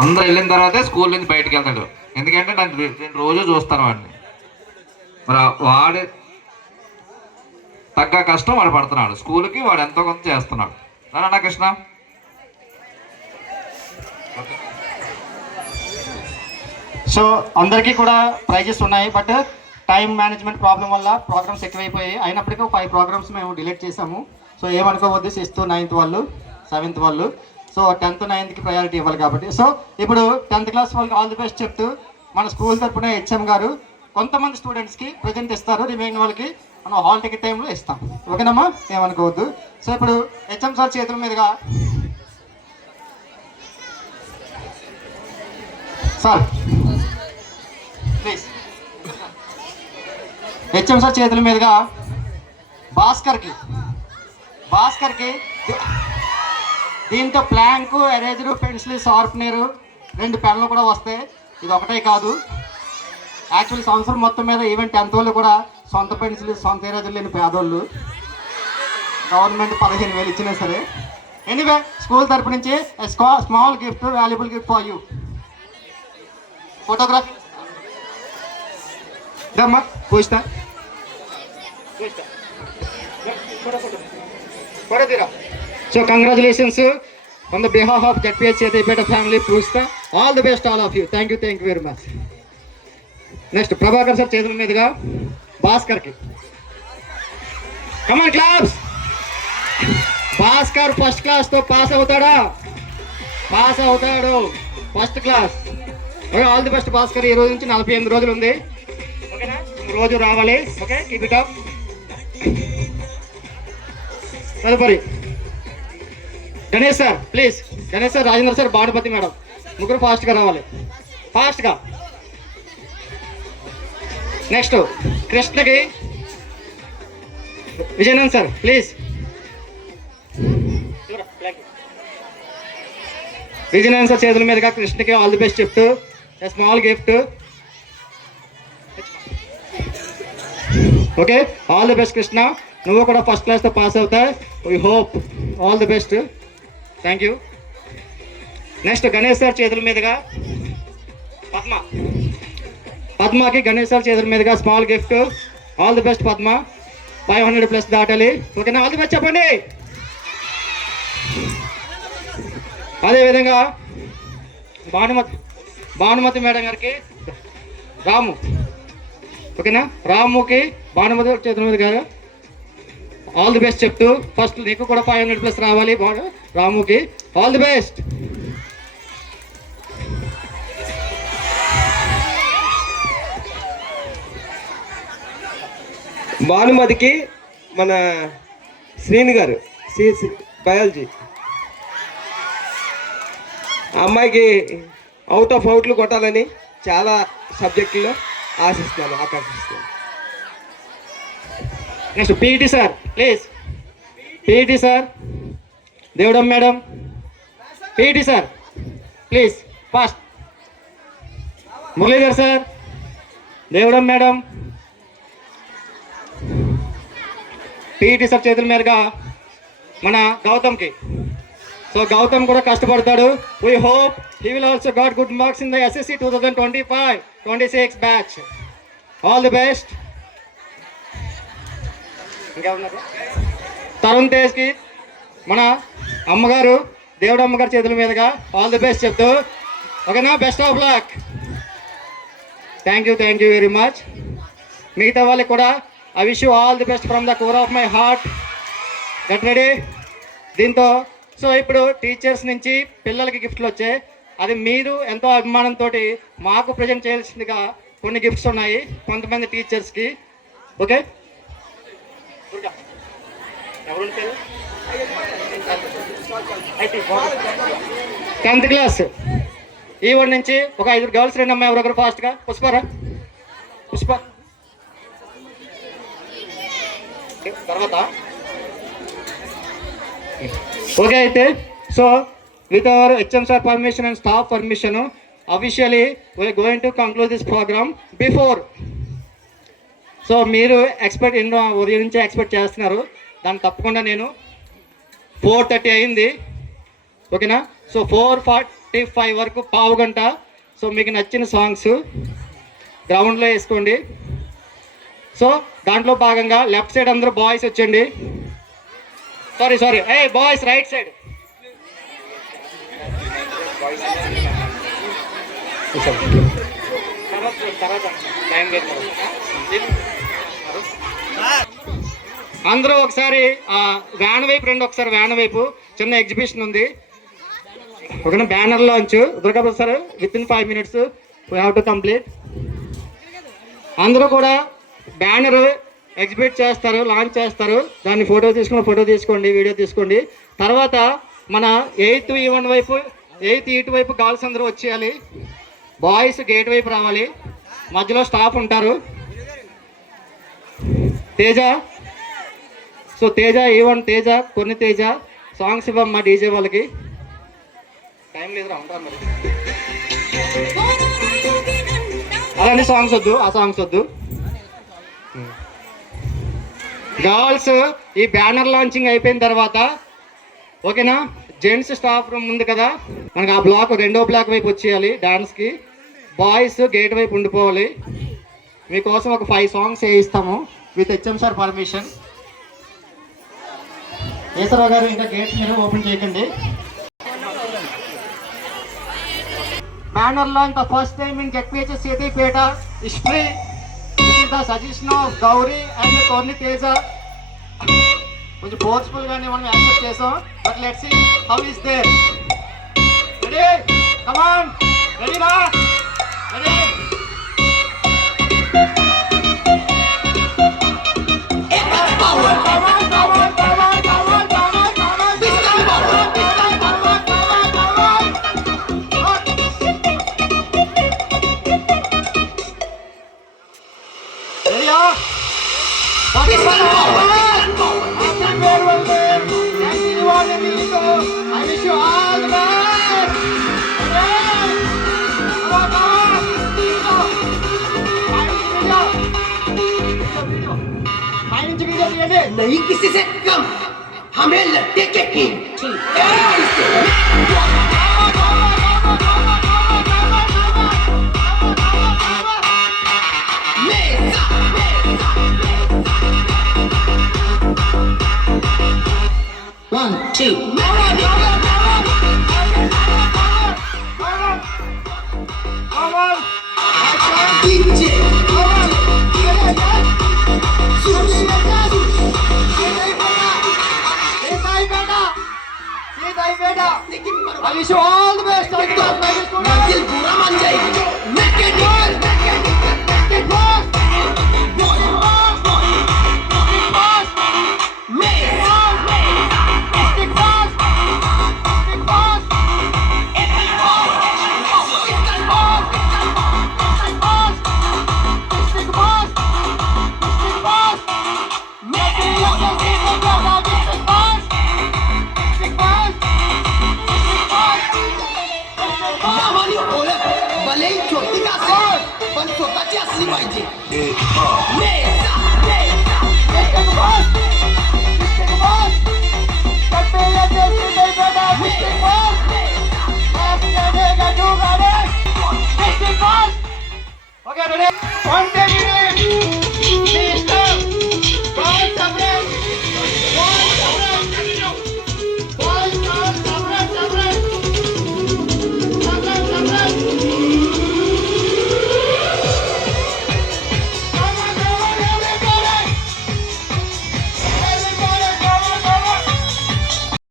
అందరూ వెళ్ళిన తర్వాతే స్కూల్ నుంచి బయటకు వెళ్తాడు. ఎందుకంటే నేను రోజు చూస్తాను వాడిని. మరి వాడు తగ్గ కష్టం వాడు పడుతున్నాడు, స్కూల్కి వాడు ఎంతో కొంత చేస్తున్నాడు. అన్నా కృష్ణ, సో అందరికీ కూడా ప్రైజెస్ ఉన్నాయి. బట్ టైం మేనేజ్మెంట్ ప్రాబ్లం వల్ల ప్రోగ్రామ్స్ ఎక్కువైపోయాయి. అయినప్పటికీ 5 ప్రోగ్రామ్స్ మేము డిలీట్ చేసాము. సో ఏమనుకోవద్దు, 6th 9th వాళ్ళు, 7th వాళ్ళు. సో 10th 9th ప్రయారిటీ ఇవ్వాలి కాబట్టి. సో ఇప్పుడు 10th క్లాస్ వాళ్ళకి ఆల్ ది బెస్ట్ చెప్తూ మన స్కూల్ తరఫున హెచ్ఎం గారు కొంతమంది స్టూడెంట్స్కి ప్రజెంట్ ఇస్తారు. రిమైనింగ్ వాళ్ళకి మనం హాల్ టికెట్ టైంలో ఇస్తాం. ఓకేనమ్మా, ఏమనుకోవద్దు. సో ఇప్పుడు హెచ్ఎం సార్ చేతుల మీదుగా సార్ ప్లీజ్ హెచ్ఎం సార్ చేతుల మీదుగా భాస్కర్కి దీంతో ప్లాంకు, ఎరేజరు, పెన్సిల్, షార్ప్నరు, 2 పెన్నులు కూడా వస్తాయి. ఇది ఒకటే కాదు, యాక్చువల్లీ సంవత్సరం మొత్తం మీద ఈవెన్ 10th వాళ్ళు కూడా సొంత పెన్సిల్, సొంత ఎరేజర్లు లేని పేదోళ్ళు. గవర్నమెంట్ 15,000 ఇచ్చినా సరే. ఎనీవే, స్కూల్ తరపు నుంచి small gift, valuable gift for you. Photography దమ్మా పూछता ఫోటో తీరా. So congratulations on the behalf of ZPH Chetipeta family. పూछता all the best all of you. Thank you very much. Next Prabhakar sir చేతుల మీదుగా భాస్కర్కి. Come on claps. భాస్కర్ ఫస్ట్ క్లాస్తో pass అవుతాడా? Pass అవుతాడు, first class. All the best Bhaskar. ఈ రోజు నుంచి 48 రోజులు ఉంది. ఓకేనా, రోజు రావాలి. Okay, keep it up. తదుపరి Ganesh sir please. Ganesh sir, Rajendra sir, Bhanupathi madam, ముగ్గురు ఫాస్ట్గా రావాలి, ఫాస్ట్గా. నెక్స్ట్ కృష్ణకి Vijayanand sir please. Vijayanand sir చేతుల మీదుగా కృష్ణకి ఆల్ ది బెస్ట్ చెప్తూ small gift. Okay, all the best Krishna. నువ్వు కూడా ఫస్ట్ క్లాస్తో పాస్ అవుతావు. We hope. All the best. Thank you. Next Ganesh sir చేతుల మీదుగా పద్మకి గణేష్ సార్ చేతుల మీదుగా small gift. All the best Padma. 500+ దాటాలి. ఓకేనా, ఆల్ ది బెస్ట్ చెప్పండి. అదేవిధంగా భానుమతి మేడం గారికి రాము. ఓకేనా, రాముకి భానుమతి చేతుల మీదుగా ఆల్ ది బెస్ట్ చెప్తూ ఫస్ట్ నీకు కూడా 500+ రావాలి. రాముకి ఆల్ ది బెస్ట్. భానుమతికి మన శ్రీని గారు బయాలజీ అమ్మాయికి అవుట్లు కొట్టాలని చాలా సబ్జెక్టుల్లో ఆకర్షిస్తాను. Next PET sir please. PET sir దేవుడం madam. PET sir please fast. Muralidhar sir, దేవుడం మేడం. పీఈటీ సార్ చేతుల మీదుగా మన గౌతమ్కి. సో గౌతమ్ కూడా కష్టపడతాడు. We hope he will also got good marks in the SSC 2025-26 batch. All the best. ఇంకేమన్నారు? తరుణ్ తేజ్కి మన అమ్మగారు దేవుడమ్మ గారి చేతుల మీదుగా ఆల్ ది బెస్ట్ చెప్తూ. ఓకేనా, best of luck. Thank you very much. మిగతా వాళ్ళకి కూడా I wish you all the best from the core of my heart. Get ready. దీంతో సో ఇప్పుడు టీచర్స్ నుంచి పిల్లలకి గిఫ్ట్లు వచ్చాయి. అది మీరు ఎంతో అభిమానంతో మాకు ప్రజెంట్ చేయాల్సిందిగా కొన్ని గిఫ్ట్స్ ఉన్నాయి కొంతమంది టీచర్స్కి. ఓకే, 10th క్లాస్ ఈవెంట్ నుంచి ఒక 5 గర్ల్స్, 2 అమ్మాయి. ఎవరొకరు ఫాస్ట్గా. పుష్ప తర్వాత. ఓకే, అయితే so with our HM sir permission and staff permission officially we are going to conclude this program before. So మీరు ఉదయం నుంచి ఎక్స్పెక్ట్ చేస్తున్నారు, దాన్ని తప్పకుండా నేను 4:30 అయింది. ఓకేనా, సో 1:45 వరకు పావు గంట. సో మీకు నచ్చిన సాంగ్స్ గ్రౌండ్లో వేసుకోండి. సో దాంట్లో భాగంగా లెఫ్ట్ సైడ్ అందరూ బాయ్స్ వచ్చండి. సారీ ఏ బాయ్స్ రైట్ సైడ్. అందరూ ఒకసారి వ్యాన్ వైపు రండి. ఒకసారి వ్యాన్ వైపు చిన్న ఎగ్జిబిషన్ ఉంది. ఓకేనా, banner launch Durgaprasad sir with in 5 minutes we have to complete. అందరూ కూడా బ్యానర్ ఎగ్జిబిట్ చేస్తారు, లాంచ్ చేస్తారు. దాన్ని ఫోటో తీసుకోండి, వీడియో తీసుకోండి. తర్వాత మన 8th ఈవెంట్ వైపు 8th ఈట్ వైపు గర్ల్స్ అందరూ వచ్చేయాలి. బాయ్స్ గేట్ వైపు రావాలి. మధ్యలో స్టాఫ్ ఉంటారు. తేజ, సో తేజ ఈవెంట్ తేజ కొన్ని తేజ సాంగ్స్ ఇవ్వమ్మా డీజే వాళ్ళకి. టైం లేదురా, ఉంటారు మరి. అలాంటి సాంగ్స్ వద్దు, ఆ సాంగ్స్ వద్దు. గర్ల్స్ ఈ బ్యానర్ లాంచింగ్ అయిపోయిన తర్వాత ఓకేనా, జెంట్స్ స్టాఫ్ రూమ్ ఉంది కదా మనకి, ఆ బ్లాక్ 2వ బ్లాక్ వైపు వచ్చేయాలి డాన్స్కి. బాయ్స్ గేట్ వైపు ఉండిపోవాలి. మీకోసం ఒక 5 songs వేయిస్తాము with HM sir permission. Eswararao గారు ఇంకా గేట్స్ మీరు ఓపెన్ చేయకండి. Banner launch the first time in ZPHS Siddipet history. This is the suggestion of Gauri and కొన్ని తేజ. కొంచెం ఫోర్స్ఫుల్ గానే మనం యాక్సెప్ట్ చేసాం. But let's see how is there. Ready, come on, ready రా, రెడీ. नहीं किसी से कम, हमें लट्टे के king. One, two. DJ. I wish you all the best. दिल बुरा मान जाएगी। Make it boss, make it boss, boss, make it boss, make it boss, भले ही छोटी का असेल पण स्वतःची असली पाहिजे. Bye.